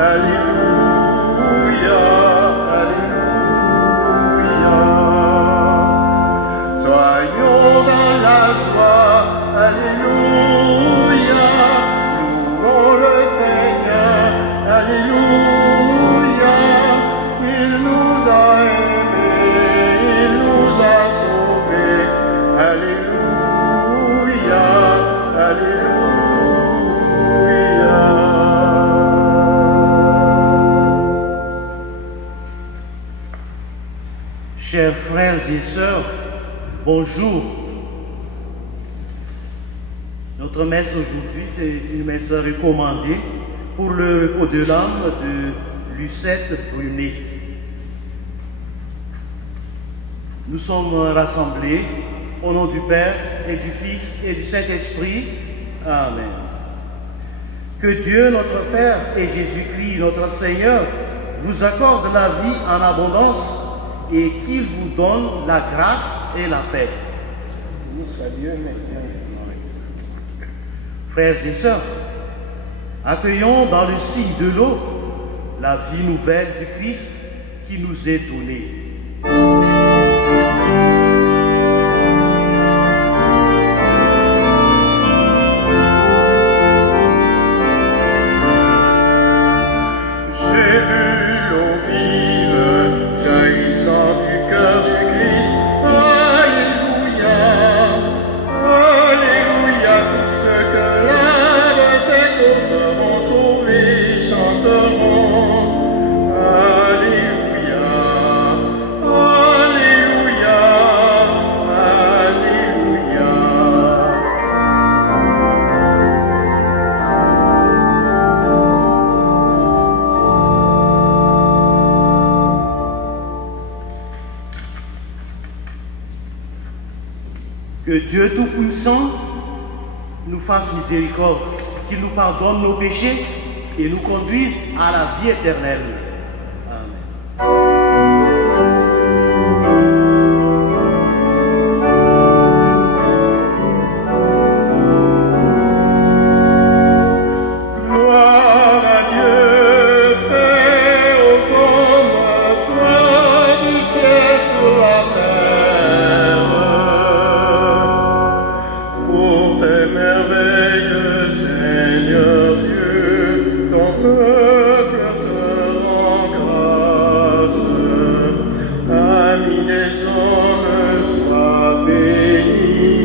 Alléluia, Alléluia. Soyons dans la joie, Alléluia. Louons le Seigneur, Alléluia. Il nous a aimés, il nous a sauvés, Alléluia, Alléluia. Chers frères et sœurs, bonjour. Notre messe aujourd'hui, c'est une messe recommandée pour le repos de l'âme de Lucette Brunet. Nous sommes rassemblés au nom du Père et du Fils et du Saint-Esprit. Amen. Que Dieu, notre Père, et Jésus-Christ, notre Seigneur, vous accorde la vie en abondance et qu'il vous donne la grâce et la paix. Frères et sœurs, accueillons dans le signe de l'eau la vie nouvelle du Christ qui nous est donnée. Que Dieu Tout-Puissant nous fasse miséricorde, qu'il nous pardonne nos péchés et nous conduise à la vie éternelle. Amen. Gloire à Dieu, paix aux hommes, joie du ciel sur la terre. Pour tes merveilles, Seigneur Dieu, ton peuple te rend grâce. Ami des hommes, sois béni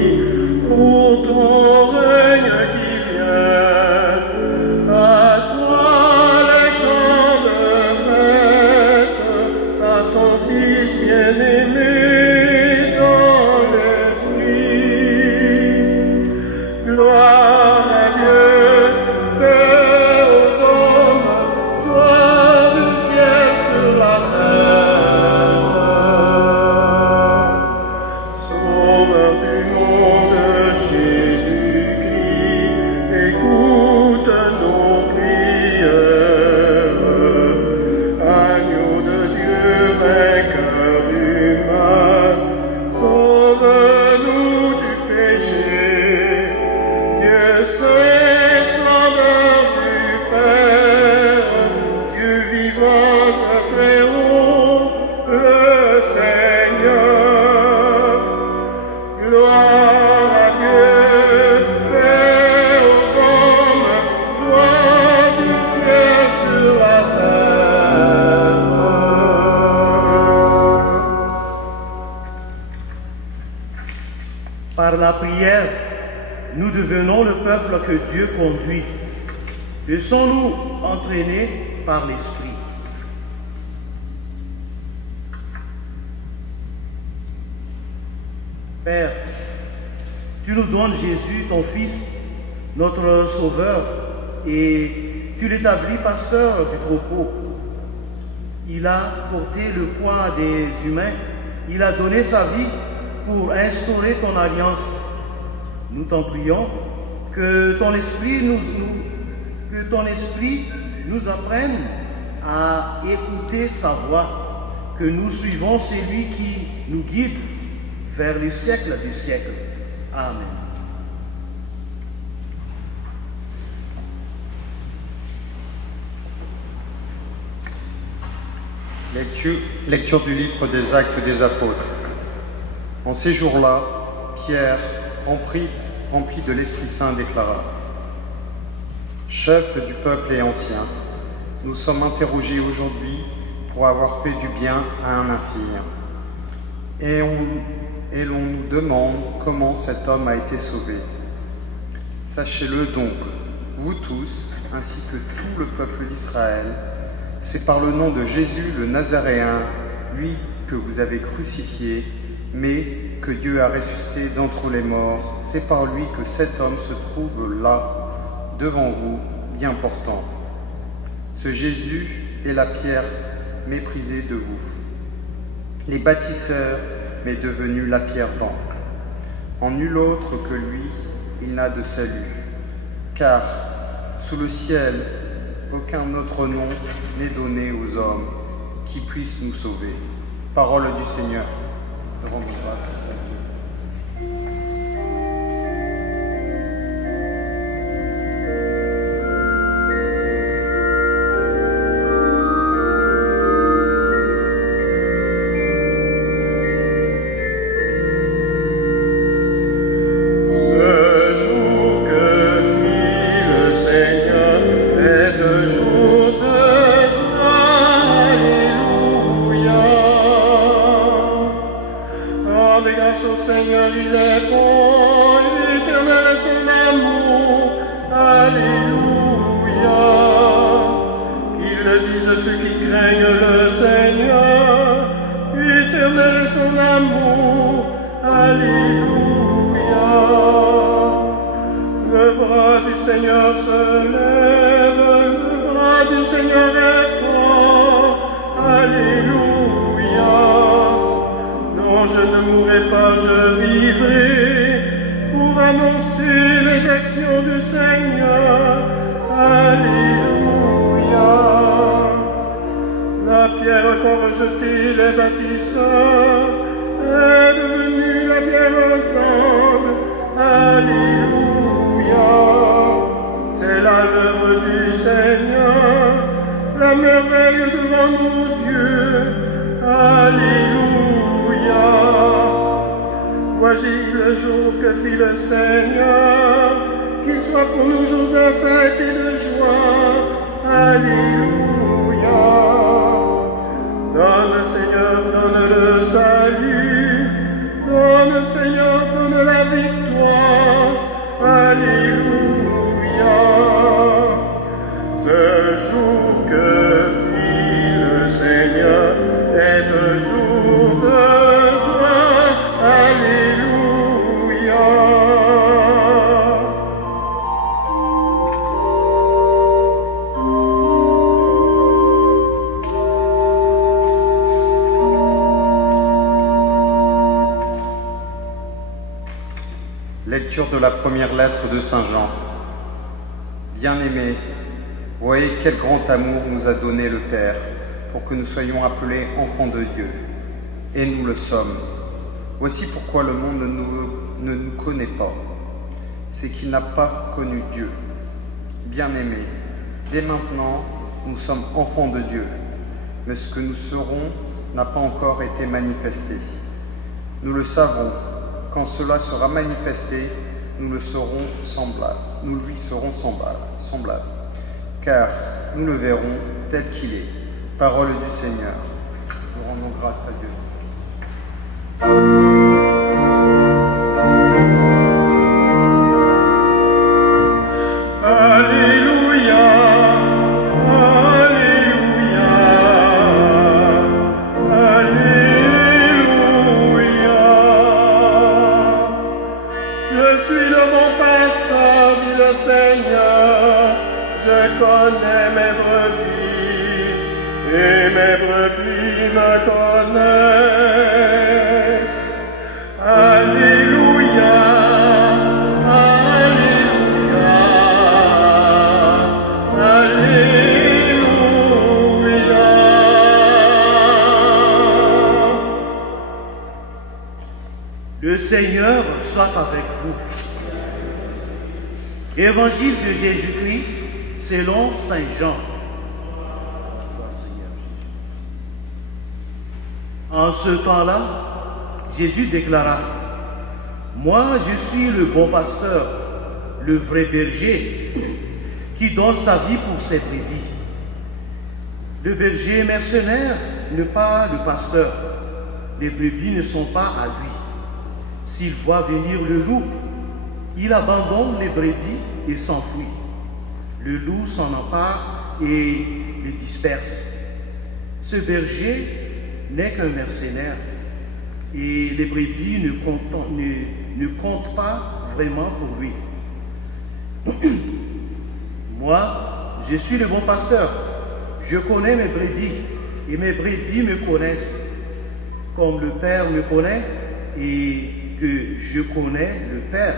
pour ton règne qui vient. À toi les chants de fête, à ton Fils bien-aimé dans l'esprit. Gloire à Dieu, paix aux hommes, joie du ciel sur la terre. Sauveur du monde, Jésus-Christ, écoute nos prières. Agneau de Dieu, vainqueur du mal, sauve-nous du péché. Dieu saint, splendeur du Père, Dieu vivant de très haut, le Seigneur. Gloire à Dieu, paix aux hommes, joie du ciel sur la terre. Par la prière, nous devenons le peuple que Dieu conduit. Laissons-nous entraîner par l'Esprit. Père, tu nous donnes Jésus, ton Fils, notre Sauveur, et tu l'établis pasteur du troupeau. Il a porté le poids des humains, il a donné sa vie pour instaurer ton alliance. Nous t'en prions que ton esprit nous apprenne à écouter sa voix, que nous suivons celui qui nous guide vers les siècles du siècle. Amen. Lecture du livre des Actes des Apôtres. En ces jours-là, Pierre, rempli de l'Esprit Saint, déclara: Chef du peuple et ancien, nous sommes interrogés aujourd'hui pour avoir fait du bien à un infirme. Et l'on nous demande comment cet homme a été sauvé. Sachez-le donc, vous tous, ainsi que tout le peuple d'Israël, c'est par le nom de Jésus le Nazaréen, lui que vous avez crucifié, mais que Dieu a ressuscité d'entre les morts. C'est par lui que cet homme se trouve là, devant vous, bien portant. Ce Jésus est la pierre méprisée de vous, les bâtisseurs, mais devenu la pierre d'angle. En nul autre que lui, il n'a de salut, car sous le ciel, aucun autre nom n'est donné aux hommes qui puissent nous sauver. Parole du Seigneur. Rendons grâce à Dieu. Lecture de la première lettre de Saint Jean. Bien-aimés, voyez quel grand amour nous a donné le Père pour que nous soyons appelés enfants de Dieu. Et nous le sommes. Voici pourquoi le monde ne nous connaît pas. C'est qu'il n'a pas connu Dieu. Bien-aimés, dès maintenant, nous sommes enfants de Dieu. Mais ce que nous serons n'a pas encore été manifesté. Nous le savons. Quand cela sera manifesté, nous lui serons semblables, car nous le verrons tel qu'il est. Parole du Seigneur. Nous rendons grâce à Dieu. Le Seigneur soit avec vous. Évangile de Jésus-Christ selon Saint Jean. En ce temps-là, Jésus déclara, « Moi, je suis le bon pasteur, le vrai berger, qui donne sa vie pour ses brebis. Le berger mercenaire n'est pas le pasteur. Les brebis ne sont pas à lui. S'il voit venir le loup, il abandonne les brebis et s'enfuit. Le loup s'en empare et les disperse. Ce berger n'est qu'un mercenaire et les brebis ne comptent pas vraiment pour lui. Moi, je suis le bon pasteur. Je connais mes brebis et mes brebis me connaissent, comme le Père me connaît et que je connais le Père,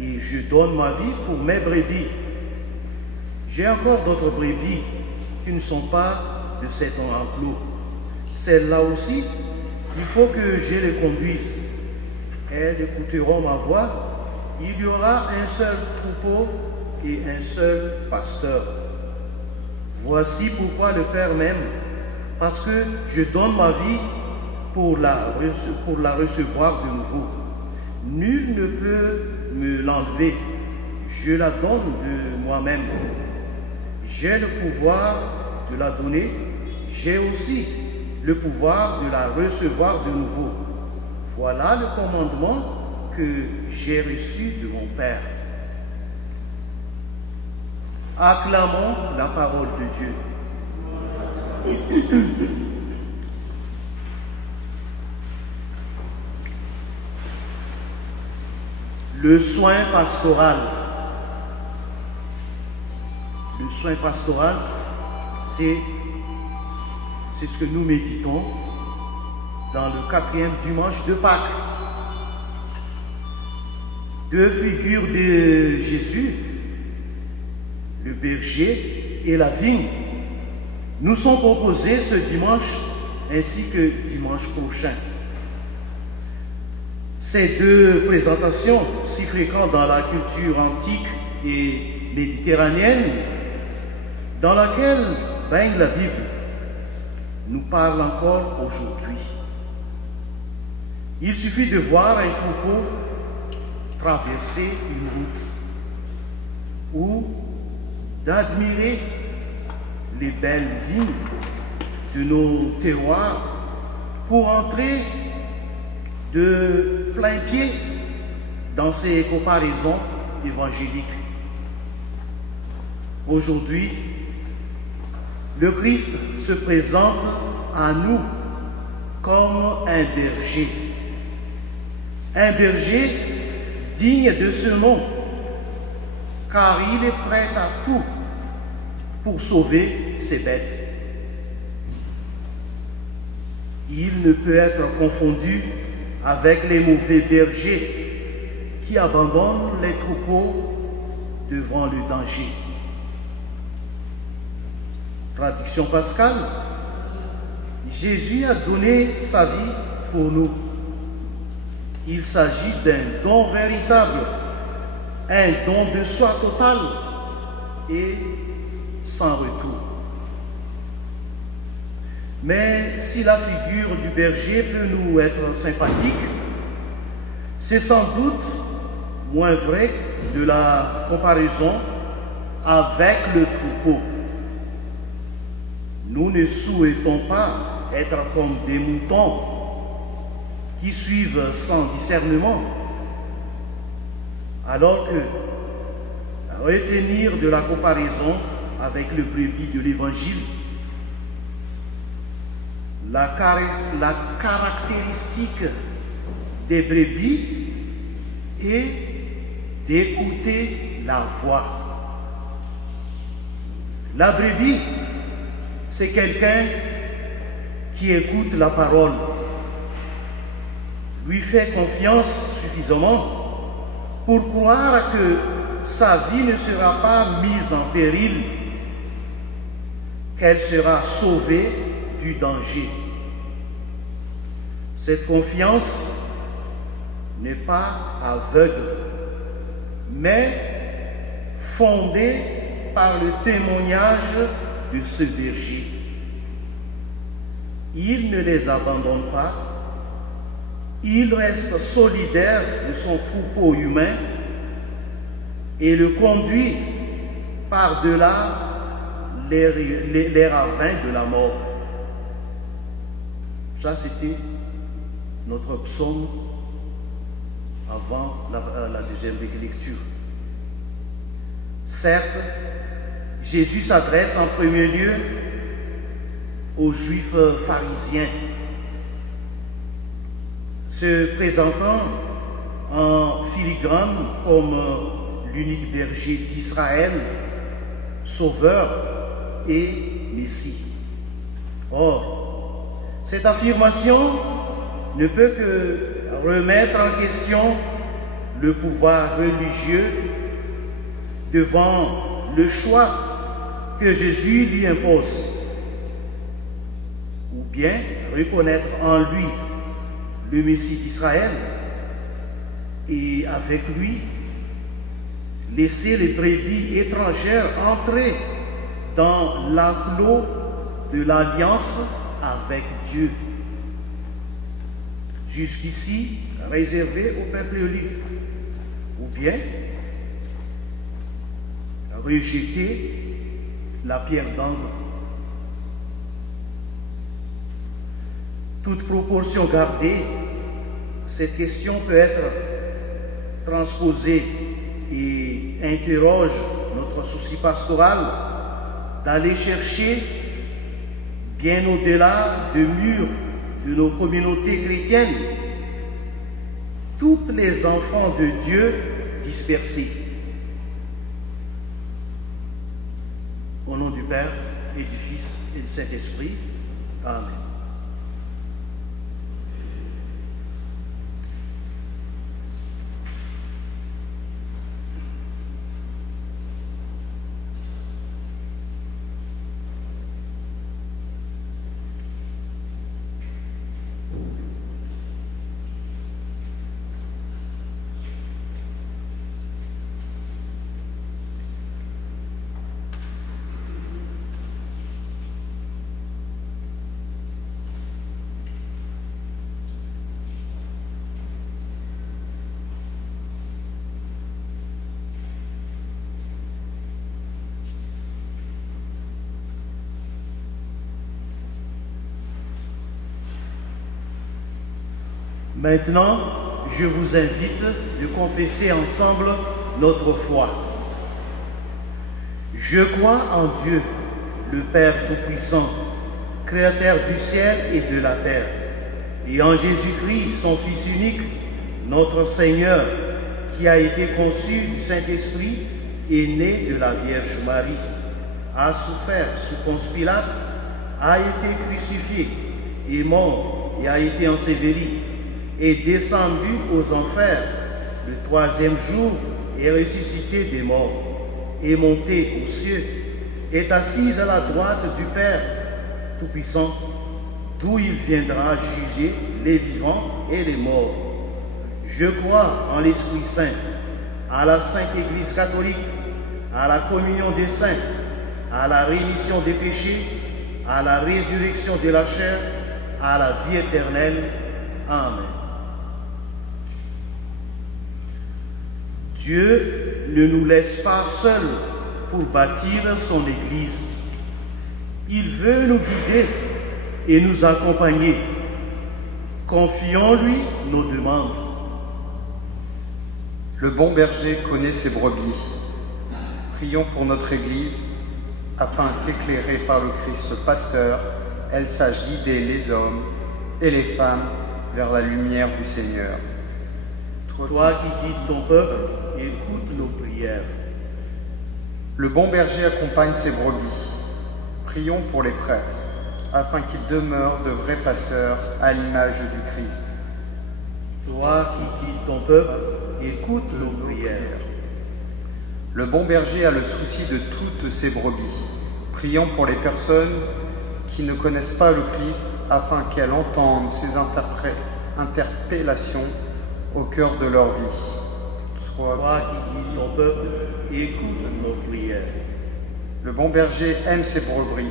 et je donne ma vie pour mes brebis. J'ai encore d'autres brebis qui ne sont pas de cet enclos. Celles-là aussi, il faut que je les conduise. Elles écouteront ma voix. Il y aura un seul troupeau et un seul pasteur. Voici pourquoi le Père m'aime, parce que je donne ma vie pour la recevoir de nouveau. Nul ne peut me l'enlever, je la donne de moi-même. J'ai le pouvoir de la donner, j'ai aussi le pouvoir de la recevoir de nouveau. Voilà le commandement que j'ai reçu de mon Père. Acclamons la parole de Dieu. Le soin pastoral. Le soin pastoral, c'est ce que nous méditons dans le 4e dimanche de Pâques. Deux figures de Jésus, le berger et la vigne, nous sont proposées ce dimanche ainsi que dimanche prochain. Ces deux présentations, si fréquentes dans la culture antique et méditerranéenne, dans laquelle baigne la Bible, nous parlent encore aujourd'hui. Il suffit de voir un troupeau traverser une route ou d'admirer les belles vignes de nos terroirs pour entrer de plein pied dans ces comparaisons évangéliques. Aujourd'hui, le Christ se présente à nous comme un berger digne de ce nom, car il est prêt à tout pour sauver ses bêtes. Il ne peut être confondu avec les mauvais bergers qui abandonnent les troupeaux devant le danger. Traduction pascale, Jésus a donné sa vie pour nous. Il s'agit d'un don véritable, un don de soi total et sans retour. Mais si la figure du berger peut nous être sympathique, c'est sans doute moins vrai de la comparaison avec le troupeau. Nous ne souhaitons pas être comme des moutons qui suivent sans discernement, alors que retenir de la comparaison avec le brebis de l'Évangile, la caractéristique des brebis est d'écouter la voix. La brebis, c'est quelqu'un qui écoute la parole, lui fait confiance suffisamment pour croire que sa vie ne sera pas mise en péril, qu'elle sera sauvée du danger. Cette confiance n'est pas aveugle, mais fondée par le témoignage de ce berger. il ne les abandonne pas, il reste solidaire de son troupeau humain et le conduit par-delà les ravins de la mort. Ça, c'était notre psaume avant la deuxième lecture. Certes, Jésus s'adresse en premier lieu aux Juifs pharisiens, se présentant en filigrane comme l'unique berger d'Israël, sauveur et Messie. Or, cette affirmation ne peut que remettre en question le pouvoir religieux devant le choix que Jésus lui impose, ou bien reconnaître en lui le Messie d'Israël et avec lui laisser les brebis étrangères entrer dans l'enclos de l'alliance avec Dieu, jusqu'ici réservé au peuple élu, ou bien rejeter la pierre d'angle. Toute proportion gardée, cette question peut être transposée et interroge notre souci pastoral d'aller chercher bien au-delà des murs de nos communautés chrétiennes tous les enfants de Dieu dispersés. Au nom du Père et du Fils et du Saint-Esprit. Amen. Maintenant, je vous invite de confesser ensemble notre foi. Je crois en Dieu, le Père Tout-Puissant, Créateur du ciel et de la terre, et en Jésus-Christ, son Fils unique, notre Seigneur, qui a été conçu du Saint-Esprit et né de la Vierge Marie, a souffert sous Ponce Pilate, a été crucifié, est mort et a été enseveli, est descendu aux enfers, le troisième jour est ressuscité des morts, est monté aux cieux, est assis à la droite du Père Tout-Puissant, d'où il viendra juger les vivants et les morts. Je crois en l'Esprit Saint, à la Sainte Église catholique, à la communion des saints, à la rémission des péchés, à la résurrection de la chair, à la vie éternelle. Amen. Dieu ne nous laisse pas seuls pour bâtir son Église. Il veut nous guider et nous accompagner. Confions-lui nos demandes. Le bon berger connaît ses brebis. Prions pour notre Église, afin qu'éclairée par le Christ pasteur, elle sache guider les hommes et les femmes vers la lumière du Seigneur. Toi qui guides ton peuple, écoute nos prières. Le bon berger accompagne ses brebis. Prions pour les prêtres, afin qu'ils demeurent de vrais pasteurs à l'image du Christ. Toi qui guides ton peuple, écoute nos prières. Le bon berger a le souci de toutes ses brebis. Prions pour les personnes qui ne connaissent pas le Christ, afin qu'elles entendent ses interpellations au cœur de leur vie. Toi qui guides ton peuple, écoute nos prières. Le bon berger aime ses brebis.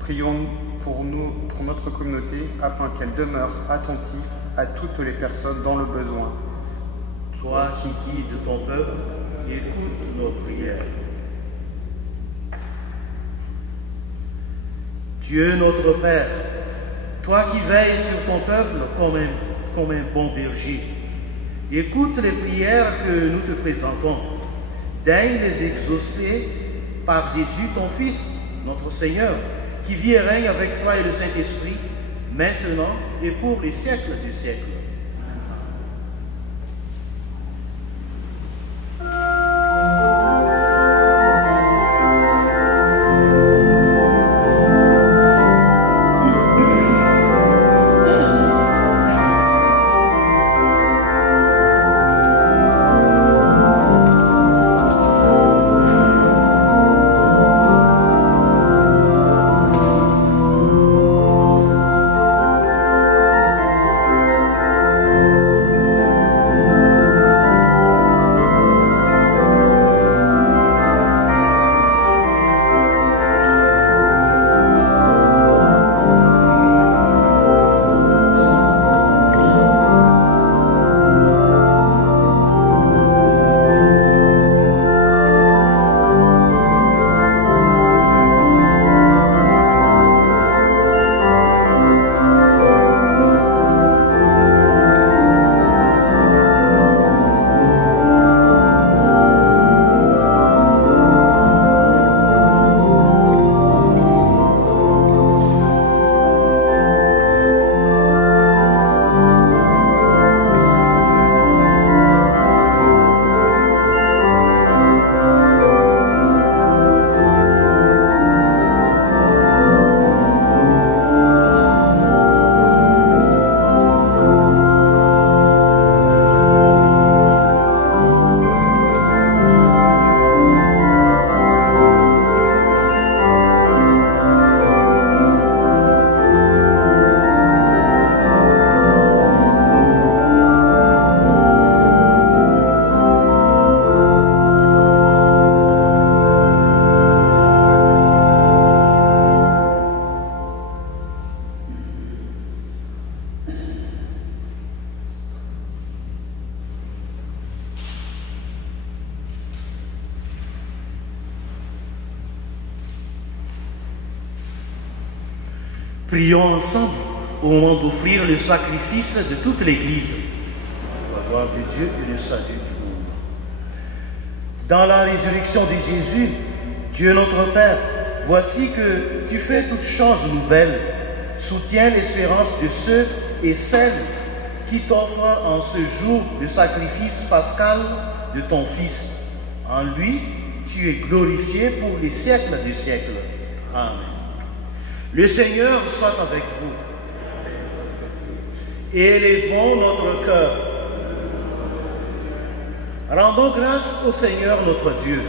Prions pour nous, pour notre communauté, afin qu'elle demeure attentive à toutes les personnes dans le besoin. Toi qui guides ton peuple, écoute nos prières. Dieu notre Père, toi qui veilles sur ton peuple comme un bon berger, écoute les prières que nous te présentons. Daigne les exaucer par Jésus ton Fils, notre Seigneur, qui vit et règne avec toi et le Saint-Esprit, maintenant et pour les siècles des siècles. Prions ensemble au moment d'offrir le sacrifice de toute l'Église, pour la gloire de Dieu et le salut du monde. Dans la résurrection de Jésus, Dieu notre Père, voici que tu fais toutes choses nouvelles. Soutiens l'espérance de ceux et celles qui t'offrent en ce jour le sacrifice pascal de ton Fils. En lui, tu es glorifié pour les siècles des siècles. Amen. Le Seigneur soit avec vous. Élevons notre cœur. Rendons grâce au Seigneur notre Dieu.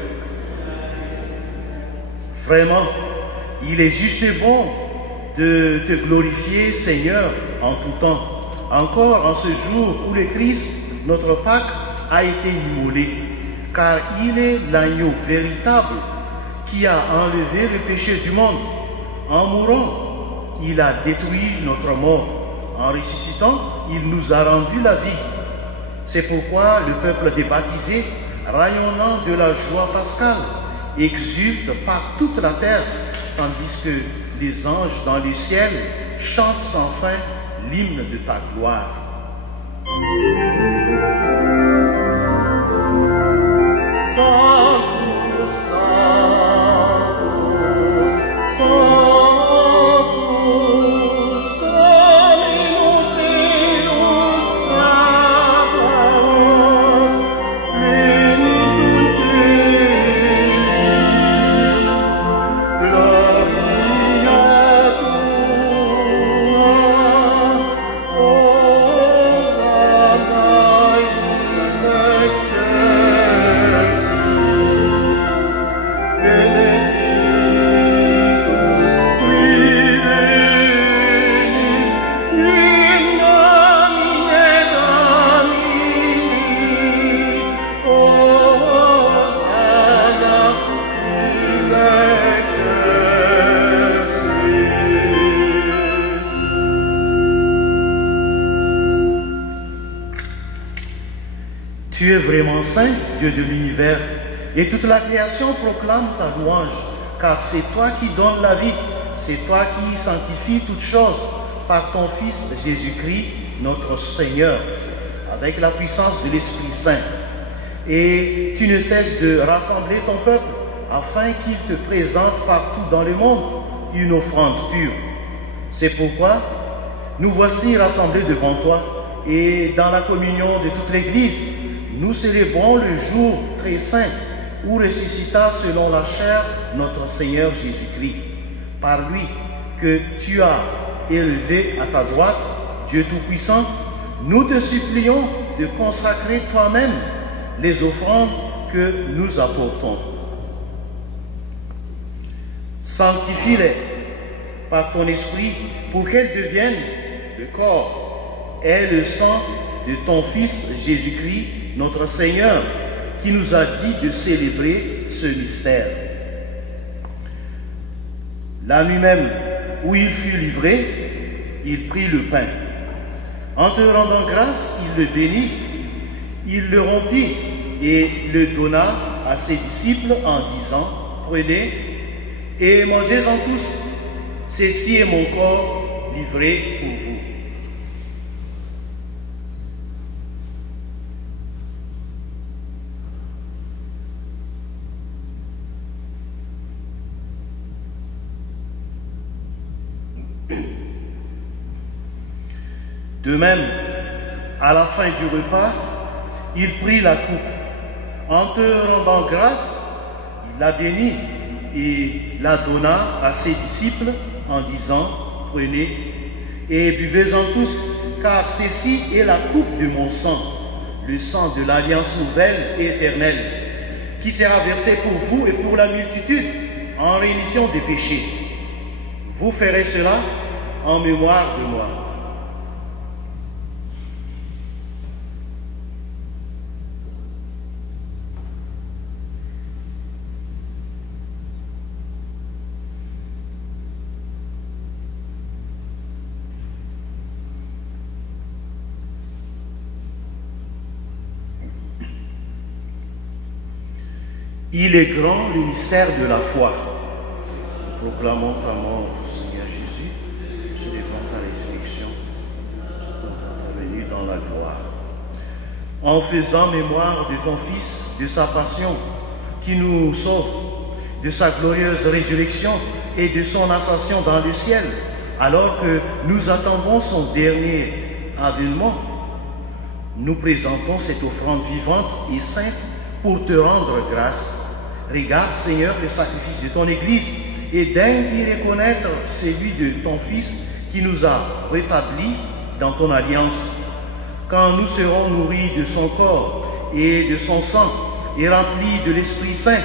Vraiment, il est juste et bon de te glorifier, Seigneur, en tout temps. Encore en ce jour où le Christ, notre Pâque, a été immolé, car il est l'agneau véritable qui a enlevé le péché du monde. En mourant, il a détruit notre mort. En ressuscitant, il nous a rendu la vie. C'est pourquoi le peuple des baptisés, rayonnant de la joie pascale, exulte par toute la terre, tandis que les anges dans le ciel chantent sans fin l'hymne de ta gloire. Hosanna. Tu es vraiment saint, Dieu de l'univers, et toute la création proclame ta louange, car c'est toi qui donnes la vie, c'est toi qui sanctifies toutes choses par ton Fils Jésus-Christ, notre Seigneur, avec la puissance de l'Esprit Saint. Et tu ne cesses de rassembler ton peuple afin qu'il te présente partout dans le monde une offrande pure. C'est pourquoi nous voici rassemblés devant toi et dans la communion de toute l'Église, nous célébrons le jour très saint où ressuscita selon la chair notre Seigneur Jésus-Christ. Par lui que tu as élevé à ta droite, Dieu Tout-Puissant, nous te supplions de consacrer toi-même les offrandes que nous apportons. Sanctifie-les par ton esprit pour qu'elles deviennent le corps et le sang de ton Fils Jésus-Christ, notre Seigneur, qui nous a dit de célébrer ce mystère. La nuit même où il fut livré, il prit le pain. En te rendant grâce, il le bénit, il le rompit et le donna à ses disciples en disant, prenez et mangez-en tous, ceci est mon corps livré pour vous. De même, à la fin du repas, il prit la coupe. En te rendant grâce, il la bénit et la donna à ses disciples en disant, prenez et buvez-en tous, car ceci est la coupe de mon sang, le sang de l'alliance nouvelle et éternelle, qui sera versé pour vous et pour la multitude en rémission des péchés. Vous ferez cela en mémoire de moi. Il est grand le mystère de la foi. Nous proclamons ta mort, Seigneur Jésus, célébrons ta résurrection, ta venue dans la gloire. En faisant mémoire de ton Fils, de sa passion qui nous sauve, de sa glorieuse résurrection et de son ascension dans le ciel, alors que nous attendons son dernier avènement, nous présentons cette offrande vivante et sainte pour te rendre grâce. Regarde, Seigneur, le sacrifice de ton Église et daigne y reconnaître celui de ton Fils qui nous a rétablis dans ton alliance. Quand nous serons nourris de son corps et de son sang et remplis de l'Esprit Saint,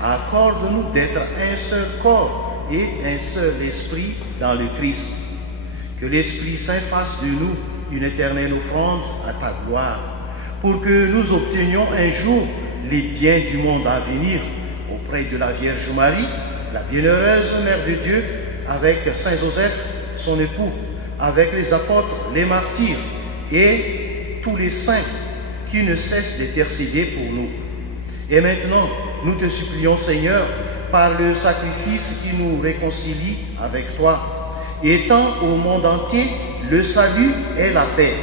accorde-nous d'être un seul corps et un seul esprit dans le Christ. Que l'Esprit Saint fasse de nous une éternelle offrande à ta gloire, pour que nous obtenions un jour les biens du monde à venir auprès de la Vierge Marie, la bienheureuse Mère de Dieu, avec Saint Joseph, son époux, avec les apôtres, les martyrs et tous les saints qui ne cessent d'intercéder pour nous. Et maintenant, nous te supplions, Seigneur, par le sacrifice qui nous réconcilie avec toi, étends au monde entier le salut et la paix.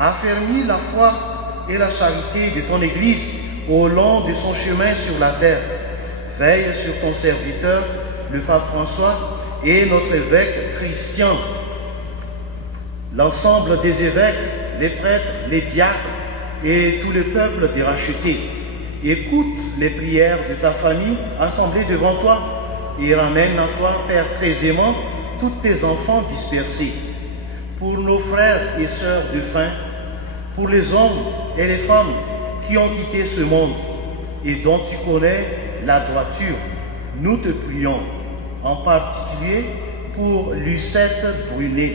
Affermis la foi et la charité de ton Église au long de son chemin sur la terre. Veille sur ton serviteur, le pape François, et notre évêque Christian, l'ensemble des évêques, les prêtres, les diacres et tout le peuple des rachetés. Écoute les prières de ta famille assemblée devant toi et ramène à toi, Père très aimant, tous tes enfants dispersés. Pour nos frères et sœurs défunts, pour les hommes et les femmes qui ont quitté ce monde et dont tu connais la droiture, nous te prions, en particulier pour Lucette Brunet.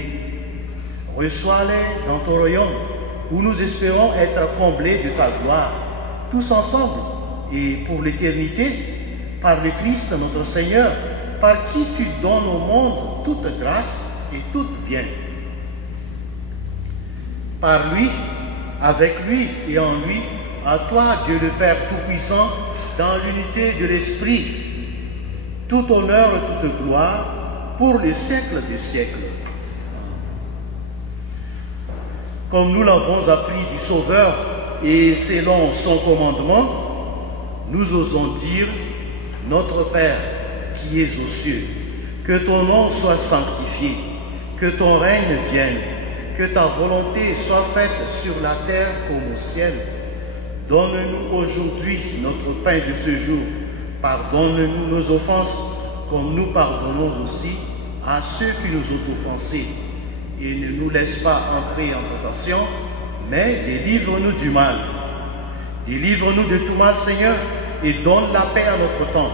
Reçois-les dans ton royaume, où nous espérons être comblés de ta gloire, tous ensemble, et pour l'éternité, par le Christ notre Seigneur, par qui tu donnes au monde toute grâce et tout bien. Par lui, avec lui et en lui, à toi, Dieu le Père Tout-Puissant, dans l'unité de l'Esprit, tout honneur et toute gloire pour les siècles des siècles. Comme nous l'avons appris du Sauveur et selon son commandement, nous osons dire, notre Père qui es aux cieux, que ton nom soit sanctifié, que ton règne vienne, que ta volonté soit faite sur la terre comme au ciel. Donne-nous aujourd'hui notre pain de ce jour. Pardonne-nous nos offenses, comme nous pardonnons aussi à ceux qui nous ont offensés. Et ne nous laisse pas entrer en tentation, mais délivre-nous du mal. Délivre-nous de tout mal, Seigneur, et donne la paix à notre temps.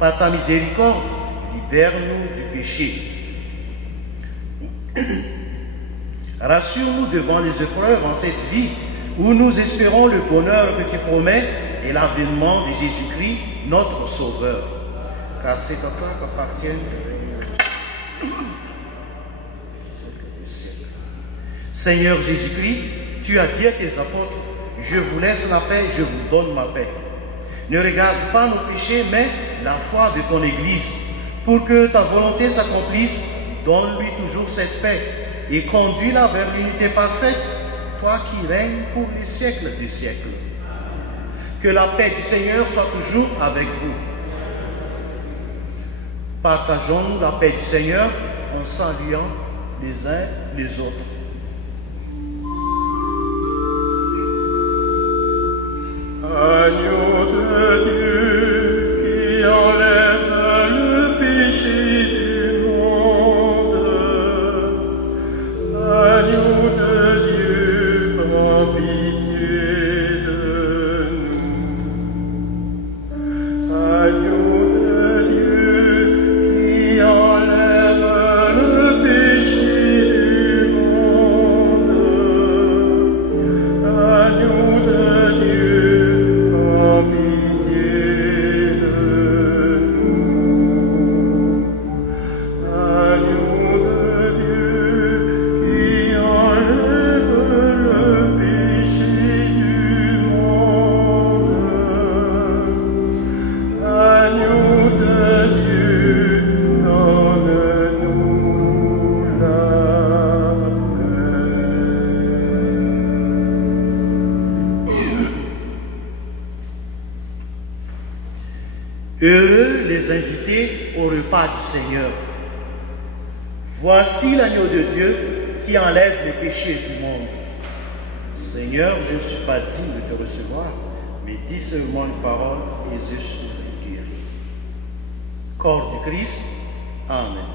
Par ta miséricorde, libère-nous du péché. Rassure-nous devant les épreuves en cette vie, où nous espérons le bonheur que tu promets et l'avènement de Jésus-Christ, notre Sauveur. Car c'est à toi qu'appartiennent Seigneur Jésus-Christ, tu as dit à tes apôtres, je vous laisse la paix, je vous donne ma paix. Ne regarde pas nos péchés, mais la foi de ton Église. Pour que ta volonté s'accomplisse, donne-lui toujours cette paix et conduis-la vers l'unité parfaite, toi qui règnes pour les siècles des siècles. Que la paix du Seigneur soit toujours avec vous. Partageons la paix du Seigneur en saluant les uns les autres. Agneau de Dieu qui enlève le péché du monde, agneau de Dieu, prends pitié de nous. Agneau de Dieu qui enlève le péché du monde, agneau de Dieu. Heureux les invités au repas du Seigneur. Voici l'agneau de Dieu qui enlève les péchés du monde. Seigneur, je ne suis pas digne de te recevoir, mais dis seulement une parole et je serai guéri. Corps du Christ. Amen.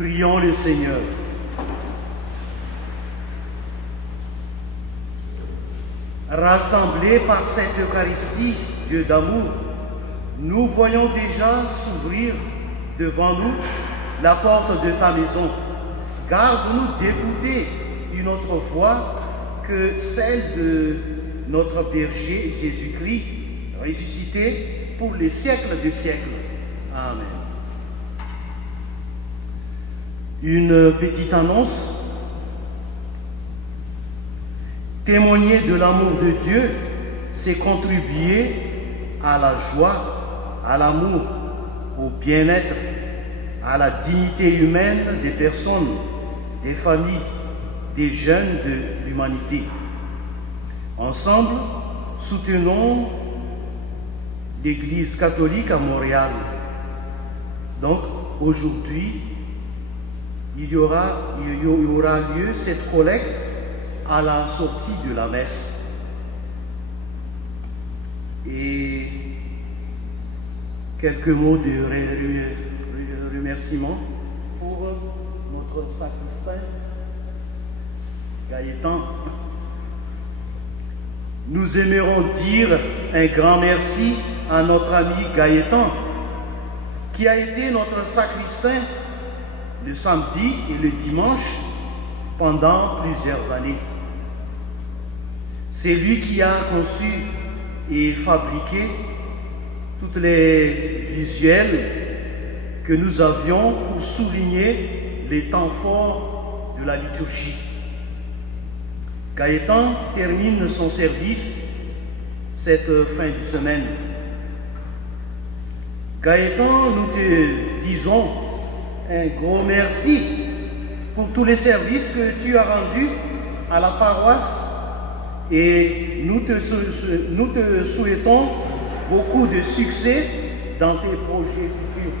Prions le Seigneur. Rassemblés par cette Eucharistie, Dieu d'amour, nous voyons déjà s'ouvrir devant nous la porte de ta maison. Garde-nous d'écouter une autre voix que celle de notre berger Jésus-Christ, ressuscité pour les siècles des siècles. Amen. Une petite annonce. Témoigner de l'amour de Dieu, c'est contribuer à la joie, à l'amour, au bien-être, à la dignité humaine des personnes, des familles, des jeunes de l'humanité. Ensemble, soutenons l'Église catholique à Montréal. Donc, aujourd'hui, il y aura lieu cette collecte à la sortie de la messe. Et quelques mots de remerciement pour notre sacristain, Gaëtan. Nous aimerons dire un grand merci à notre ami Gaëtan, qui a été notre sacristain le samedi et le dimanche pendant plusieurs années. C'est lui qui a conçu et fabriqué toutes les visuels que nous avions pour souligner les temps forts de la liturgie. Gaëtan termine son service cette fin de semaine. Gaëtan, nous te disons un gros merci pour tous les services que tu as rendus à la paroisse et nous te souhaitons beaucoup de succès dans tes projets futurs.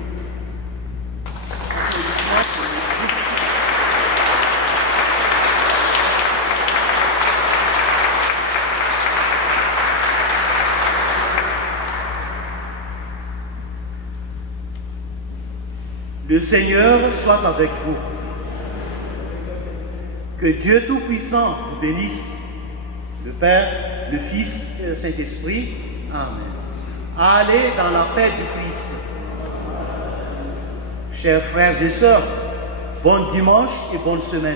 Le Seigneur soit avec vous. Que Dieu Tout-Puissant vous bénisse, le Père, le Fils et le Saint-Esprit. Amen. Allez dans la paix du Christ. Chers frères et sœurs, bon dimanche et bonne semaine.